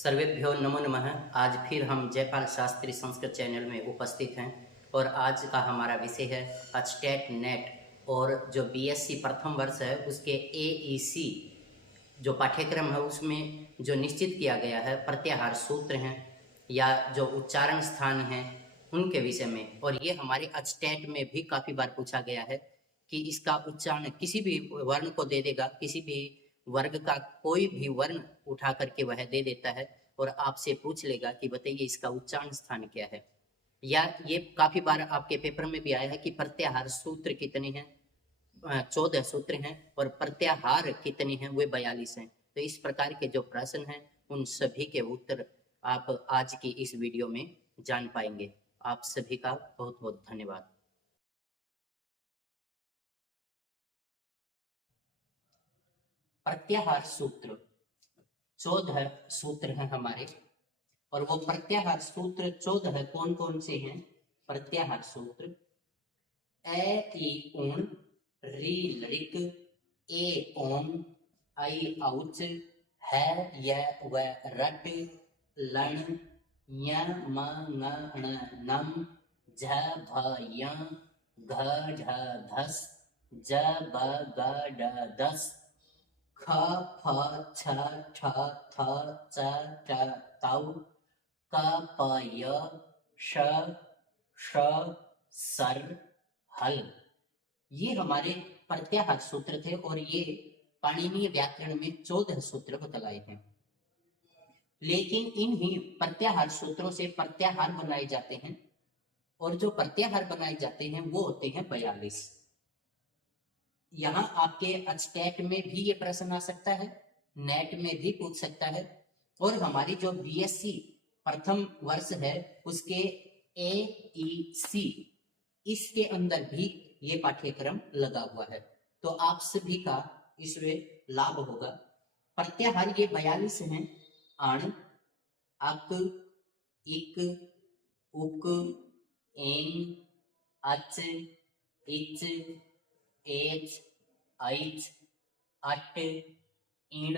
सर्वेभ्यो नमो नमः। आज फिर हम जयपाल शास्त्री संस्कृत चैनल में उपस्थित हैं और आज का हमारा विषय है स्टेट नेट और जो बीएससी प्रथम वर्ष है उसके एईसी जो पाठ्यक्रम है उसमें जो निश्चित किया गया है प्रत्याहार सूत्र हैं या जो उच्चारण स्थान हैं उनके विषय में। और ये हमारे स्टेट में भी काफ़ी बार पूछा गया है कि इसका उच्चारण किसी भी वर्ण को दे देगा, किसी भी वर्ग का कोई भी वर्ण उठा करके वह दे देता है और आपसे पूछ लेगा कि बताइए इसका उच्चारण स्थान क्या है। या ये काफ़ी बार आपके पेपर में भी आया है कि प्रत्याहार सूत्र कितने हैं, 14 सूत्र हैं और प्रत्याहार कितने हैं, वे 42 हैं। तो इस प्रकार के जो प्रश्न हैं उन सभी के उत्तर आप आज की इस वीडियो में जान पाएंगे। आप सभी का बहुत बहुत धन्यवाद। प्रत्याहार सूत्र 14 सूत्र हैं हमारे और वो प्रत्याहार सूत्र 14 कौन कौन से हैं। प्रत्याहार सूत्र ए ई उण री लृक ए ओम आई औच है य व रट लण य म ङ ण नम झ भ य घ ढ धस ज ब ग ड दस ख फ छ ठ थ च ट तौ क प य श ष सर हल। ये हमारे प्रत्याहार सूत्र थे और ये पाणिनीय व्याकरण में 14 सूत्र बतलाए हैं। लेकिन इन्हीं प्रत्याहार सूत्रों से प्रत्याहार बनाए जाते हैं और जो प्रत्याहार बनाए जाते हैं वो होते हैं 42। यहाँ आपके स्टेट में भी ये प्रश्न आ सकता है, नेट में भी पूछ सकता है और हमारी जो बीएससी प्रथम वर्ष है उसके एईसी इसके अंदर भी ये पाठ्यक्रम लगा हुआ है। तो आप सभी का इसमें लाभ होगा। प्रत्याहार ये 42 हैं। अण, अक, इक, उक, एन, अच, इच, एच, ऐच, अट, इण,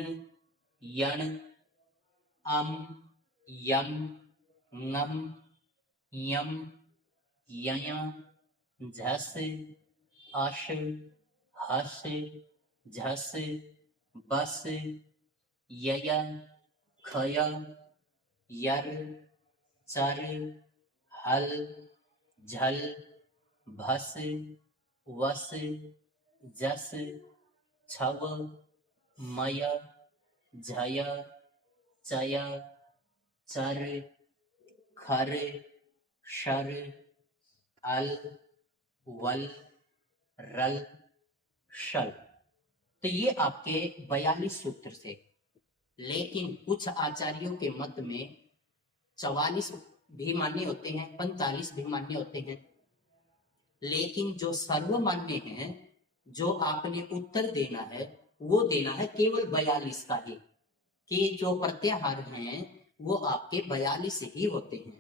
यण, अम, यम, ङम, यम, यय, झस, अश, हस, झस, बस, यय, खय, यर, चर, हल, झल, भस, वस, जस, छव, मय, झय, चय, चर, खर, शर, अल, वल, रल, शल। तो ये आपके 42 सूत्र से। लेकिन कुछ आचार्यों के मत में 44 भी मान्य होते हैं, 45 भी मान्य होते हैं। लेकिन जो सर्वमान्य है, जो आपने उत्तर देना है वो देना है केवल 42 का ही, कि जो प्रत्याहार हैं वो आपके 42 ही होते हैं।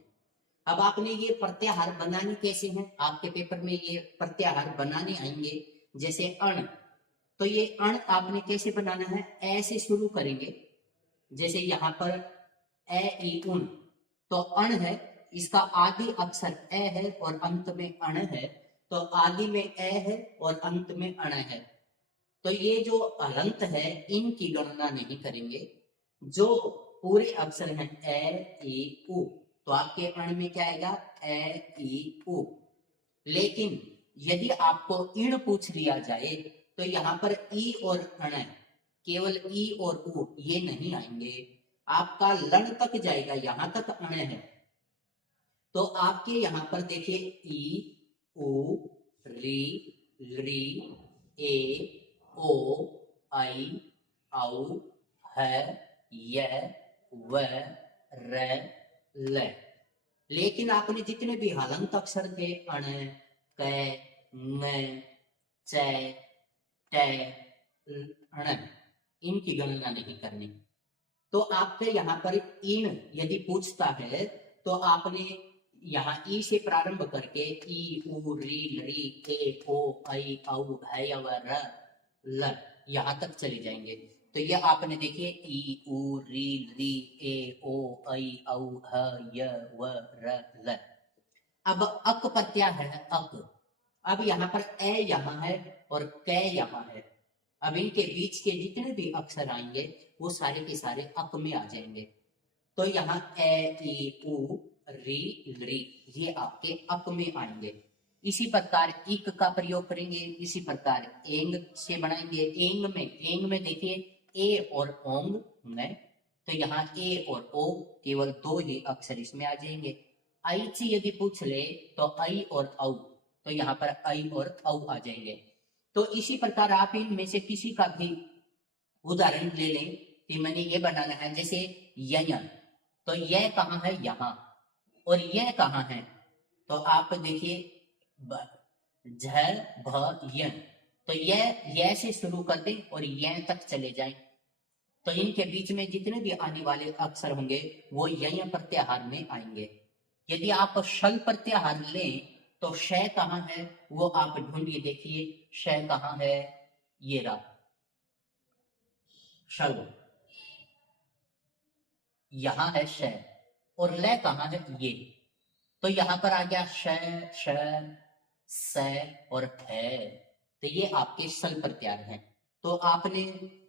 अब आपने ये प्रत्याहार बनाने कैसे हैं, आपके पेपर में ये प्रत्याहार बनाने आएंगे। जैसे अण, तो ये अण आपने कैसे बनाना है, ऐसे शुरू करेंगे। जैसे यहाँ पर ए ई उन, तो अण है, इसका आदि अक्षर ए है और अंत में अण है, तो आदि में ए है और अंत में अण है। तो ये जो हलंत है इनकी गणना नहीं करेंगे। जो पूरे अक्षर हैं ए ई उ, तो आपके अण में क्या आएगा, ए ई उ। लेकिन यदि आपको इण पूछ लिया जाए तो यहाँ पर ई और अण, केवल ई और उ ये नहीं आएंगे, आपका लण तक जाएगा, यहां तक अण है। तो आपके यहाँ पर देखिए ई उ री री ए ओ आई औ है य व र ल। लेकिन आपने जितने भी हलंत अक्षर थे अण, क, न, च, ट, अण, इनकी गणना नहीं करनी। तो आपके यहाँ पर इन यदि पूछता है तो आपने यहाँ ई से प्रारंभ करके ई उ री लरी ए ओ आई औ है व र ल यहाँ तक चले जाएंगे। तो ये आपने देखिए ई उ री री ए ओ ऐ औ ह य व र ल। अब अक प्रत्यय है अक। अब यहाँ पर ए यहाँ है और कै यहाँ है। अब इनके बीच के जितने भी अक्षर आएंगे वो सारे के सारे अक में आ जाएंगे। तो यहाँ ए ई उ री री ये आपके अक में आएंगे। इसी प्रकार इक का प्रयोग करेंगे, इसी प्रकार एंग से बनाएंगे। एंग में देखिए ए और ओंग में, तो यहाँ ए और ओ केवल दो ही अक्षर इसमें आ जाएंगे। आई से यदि पूछ ले तो आई और औ, तो यहाँ पर आई और औ आ जाएंगे। तो इसी प्रकार आप इनमें से किसी का भी उदाहरण ले लें कि मैंने ये बनाना है, जैसे यय, तो यह कहाँ है यहाँ, और यह कहाँ है, तो आप देखिए झ भ य, तो यह से शुरू कर दें और यह तक चले जाएं, तो इनके बीच में जितने भी आने वाले अक्षर होंगे वो यय प्रत्याहार में आएंगे। यदि आप शल प्रत्याहार लें तो श कहाँ है वो आप ढूंढिए, देखिए श कहाँ है, ये रहा शल, यहां है श, और ल कहाँ है ये, तो यहां पर आ गया श श स और है, तो ये आपके सल प्रत्याहार हैं। तो आपने,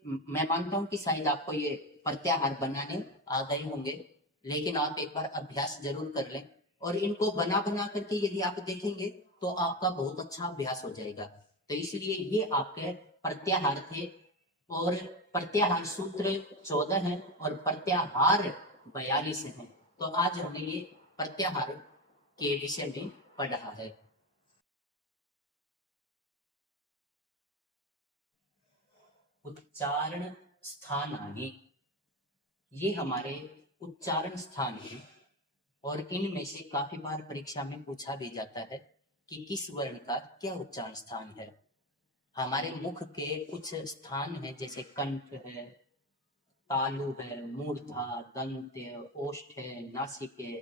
मैं मानता हूं कि शायद आपको ये प्रत्याहार बनाने आ गए होंगे, लेकिन आप एक बार अभ्यास जरूर कर लें, और इनको बना बना करके यदि आप देखेंगे तो आपका बहुत अच्छा अभ्यास हो जाएगा। तो इसलिए ये आपके प्रत्याहार थे, और प्रत्याहार सूत्र 14 है और प्रत्याहार 42 है। तो आज हमने ये प्रत्याहार के विषय में पढ़ा है। उच्चारण स्थान आगे, ये हमारे उच्चारण स्थान हैं, और इनमें से काफी बार परीक्षा में पूछा भी जाता है कि किस वर्ण का क्या उच्चारण स्थान है। हमारे मुख के कुछ स्थान हैं, जैसे कंठ है, तालु है, मूर्धा, दंत्य, ओष्ठ है, नासिक है,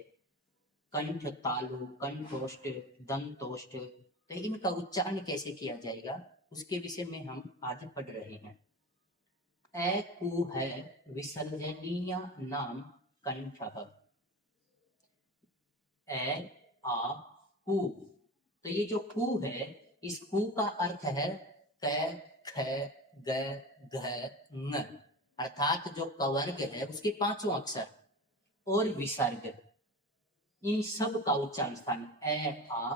कंठ तालु, कंठोष्ठ, दंतोष्ठ, तो इनका उच्चारण कैसे किया जाएगा उसके विषय में हम आज पढ़ रहे हैं। ए कु है विसर्जनीय नाम कंठः। ए आ कु, तो ये जो कु है, इस कु का अर्थ है क ख ग घ ङ, अर्थात जो कवर्ग है उसके पांचों अक्षर और विसर्ग, इन सब का उच्चारण स्थान ए आ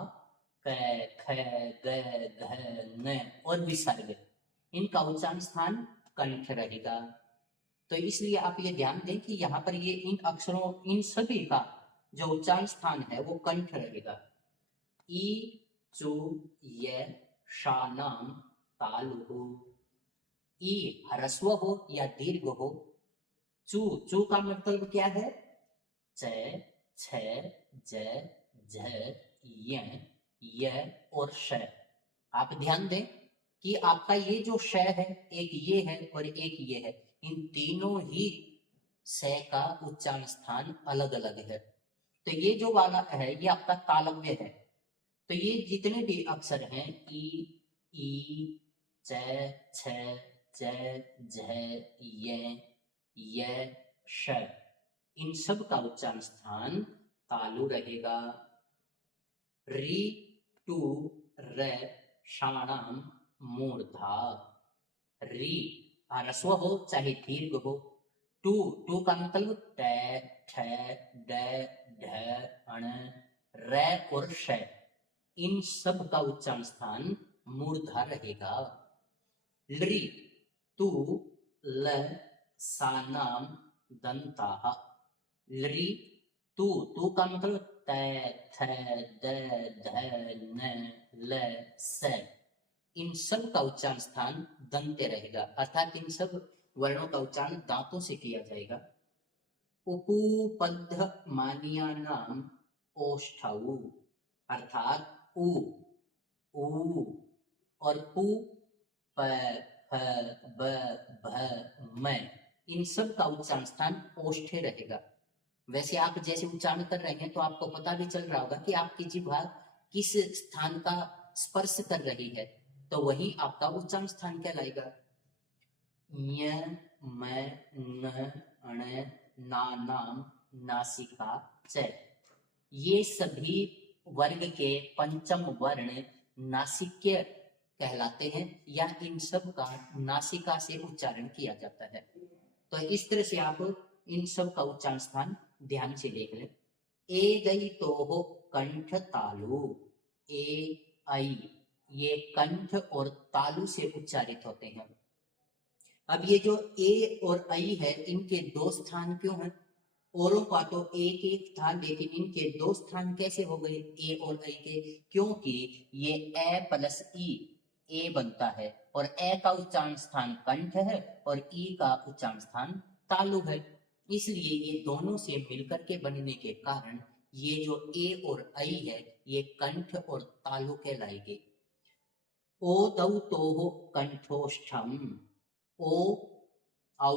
क ख ग घ ङ और विसर्ग, इनका उच्चारण स्थान कंठ रहेगा। तो इसलिए आप ये ध्यान दें कि यहाँ पर ये इन अक्षरों, इन सभी का जो उच्चारण स्थान है वो कंठ रहेगा। ई चु य शानाम तालु, ई ह्रस्व हो या दीर्घ हो, चू का मतलब क्या है, च छ ज झ य और श। आप ध्यान दें कि आपका ये जो श है, एक ये है और एक ये है, इन तीनों ही श का उच्चारण स्थान अलग अलग है। तो ये जो वाला है ये आपका तालव्य है। तो ये जितने भी अक्षर हैं ई च छ ज झ य श, इन सब का उच्चारण स्थान तालु रहेगा। री टू र शाणाम मूर्धा, री ह्रस्व हो चाहे दीर्घ हो, टू का मतलब ट ठ ड ढ अण र और श, इन सब का उच्चारण स्थान मूर्धा रहेगा। लृ तू ल सानाम दंताः, लृ तू का मतलब त थ द ध न ल स, इन सब का उच्चारण स्थान दंत्य रहेगा, अर्थात इन सब वर्णों का उच्चारण दांतों से किया जाएगा। उपूपद्ध मानिया नाम ओष्ठौ, अर्थात उ और पु प फ ब भ म, इन सब का उच्चारण स्थान ओष्ठे रहेगा। वैसे आप जैसे उच्चारण कर रहे हैं तो आपको पता भी चल रहा होगा कि आपकी जिह्वा किस स्थान का स्पर्श कर रही है, तो वही आपका उच्चारण स्थान कहलाएगा। य म न अण ना नाम नासिका च, ये सभी वर्ग के पंचम वर्ण नासिक्य कहलाते हैं या इन सब का नासिका से उच्चारण किया जाता है। तो इस तरह से आप इन सब का उच्चारण स्थान ध्यान से देख लें। ए दई तो हो कंठ तालु, ए आई ये कंठ और तालु से उच्चारित होते हैं। अब ये जो ए और आई है इनके दो स्थान क्यों हैं? औरों का तो एक एक था, लेकिन इनके दो स्थान कैसे हो गए ए और आई के? क्योंकि ये ए प्लस ई ए बनता है और ए का उच्चारण स्थान कंठ है और ई का उच्चारण स्थान तालु है, इसलिए ये दोनों से मिलकर के बनने के कारण ये जो ए और आई है ये कंठ और तालु कहलाएंगे। ओ दौ तो कंठोष्ठम, ओ औ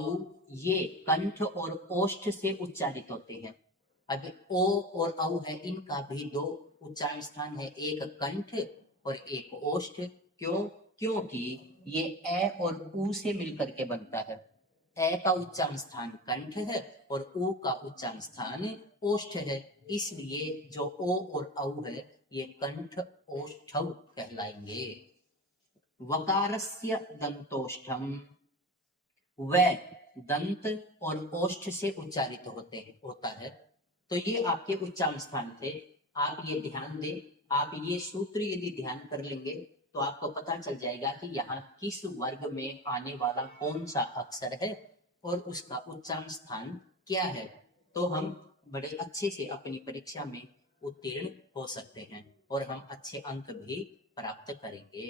ये कंठ और ओष्ठ से उच्चारित होते हैं। अब ओ और औ है इनका भी दो उच्चारण स्थान है, एक कंठ और एक ओष्ठ। क्यों? क्योंकि ये ए और उ से मिलकर के बनता है। ए का उच्चारण स्थान कंठ है और उ का उच्चारण स्थान ओष्ठ है, इसलिए जो ओ और औ है ये कंठ ओष्ठौ कहलाएंगे। वकारस्य दंतोष्ठम, व दंत और ओष्ठ से उच्चारित होता है। तो ये आपके उच्चारण स्थान थे, आप ये ध्यान दें। आप ये सूत्र यदि ध्यान कर लेंगे तो आपको पता चल जाएगा कि यहाँ किस वर्ग में आने वाला कौन सा अक्षर है और उसका उच्चारण स्थान क्या है, तो हम बड़े अच्छे से अपनी परीक्षा में उत्तीर्ण हो सकते हैं और हम अच्छे अंक भी प्राप्त करेंगे।